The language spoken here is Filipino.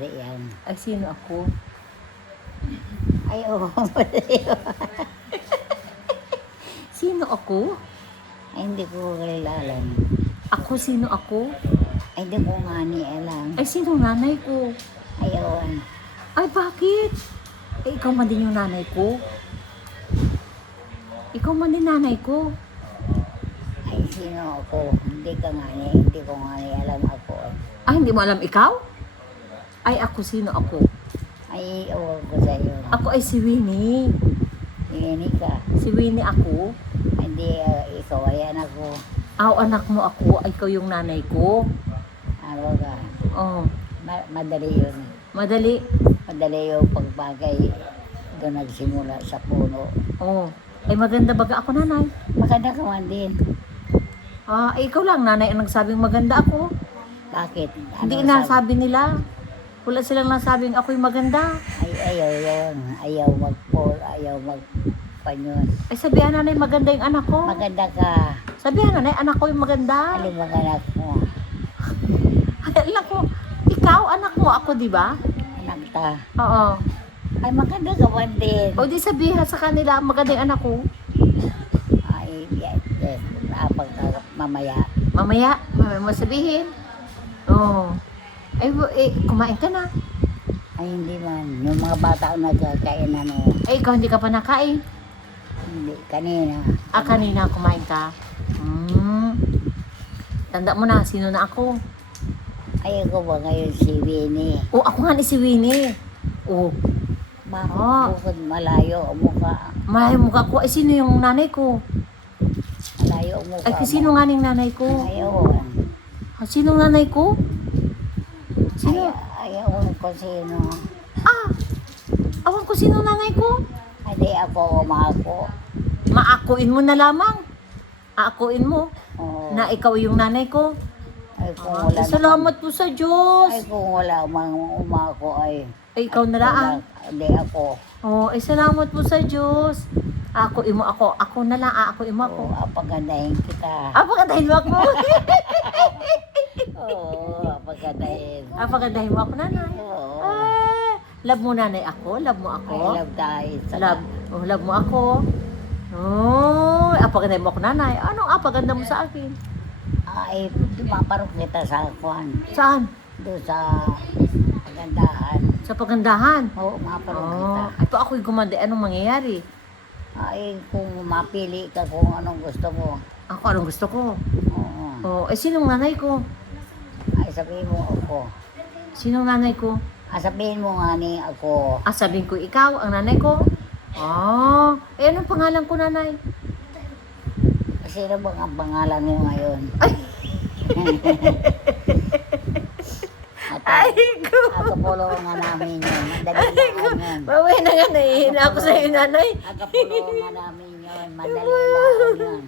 may-ari yan. Ay, sino ako? Ay, oo. Sino ako? Ay, hindi ko alam. Ako, sino ako? Ay, hindi ko nga ni alam. Ay, sino nanay ko? Ayaw. Ay, bakit? Eh, ikaw man din yung nanay ko. Ikaw man din nanay ko. Ay, sino ako? Hindi ko nga ni alam ako. Ah, hindi mo alam ikaw? Ay, ako, sino ako? Ay, ewan ko sa'yo. Ako ay si Winnie. Hindi ka. Si Winnie ako. Hindi, ikaw ay anak ko. Aw, anak mo ako. Ay, ikaw yung nanay ko. Ano ka? Oh, Madali yun. madali. Madali yung pagbagay. Doon nagsimula sa puno. Oh, ay maganda baga ako, nanay. Maganda ka man din. Ah, ay, ikaw lang, nanay, ang nagsabing maganda ako. Bakit? Hindi sabi? nasabi nila. Wala silang nasabing ako'y maganda. Ay, ayaw yun. Ayaw mag-poll. Ayaw mag-panyon. Ay, sabihan nanay, maganda yung anak ko. Maganda ka. Sabihan nanay, anak ko yung maganda. Alin mga anak mo? Ay, anak ko, ikaw, anak mo ako, di ba? Anak ka. Oo. Ay, maganda ka man din. O di sabihan sa kanila, maganda yung anak ko. Ay, yes. Napag mamaya. Mamaya mo sabihin. Oo. Ay, kumain ka na. Ay, hindi man. Yung mga bata ang nagkakain ano. Ay, ikaw hindi ka pa nakain. Hindi, kanina. Ah, kanina kumain ka. Tanda mo na, sino na ako? Ay, ako ba ngayon si Winnie? Oh, ako nga ni si Winnie. Oh, Bakit Ah. bukod malayo ang mukha? malayo mukha ko. Ay, sino yung nanay ko? Malayo ang mukha Ay, sino nga ning nanay ko? Ayaw. Ah, sino nanay ko? Sino? Ayaw ko sino. Ah, awan ko sino nanay ko. Hindi ako umako. Maakuin mo na lamang. Aakuin mo Oo. na ikaw yung nanay ko. Ay, kung Ah, wala salamat po sa Diyos. Ay, kung wala mang umako ay. Ay, ikaw na lang. Hindi ako. Oh, ay salamat po sa Diyos. Akuin mo ako. Ako na lang. Akuin mo ako. Oo, pagandahin kita. Pagandahin mo ako. Oo, pagandahin. Pagandahin mo ako, nanay. Oo. Ah, love mo nanay ako. Love mo ako. I love tayo. Love. Oh, love mo ako. Oh, pagandahin mo ako, nanay. Anong apaganda mo sa akin? Ay, dumaparok kita sa kwan. Saan? Doon sa pagandahan. Sa pagandahan. Oo, maparok kita. Oh, ito ako'y gumanda. Anong mangyayari? Ay, kung mapili ka kung anong gusto mo. Ako, anong gusto ko? Oo. Oh, sinong nanay ko? Ay, sabihin mo ako. Sinong nanay ko? Sabihin mo nga ni ako. Sabihin ko ikaw, ang nanay ko? Anong pangalan ko, nanay? Sino bang ang pangalan mo ngayon? Ay! Ay, ko! Agapulo nga namin yun. Madali lang yun. Bawi na nga, nahihina ako sa'yo, nanay. Agapulo nga namin yun. Madali lang yun.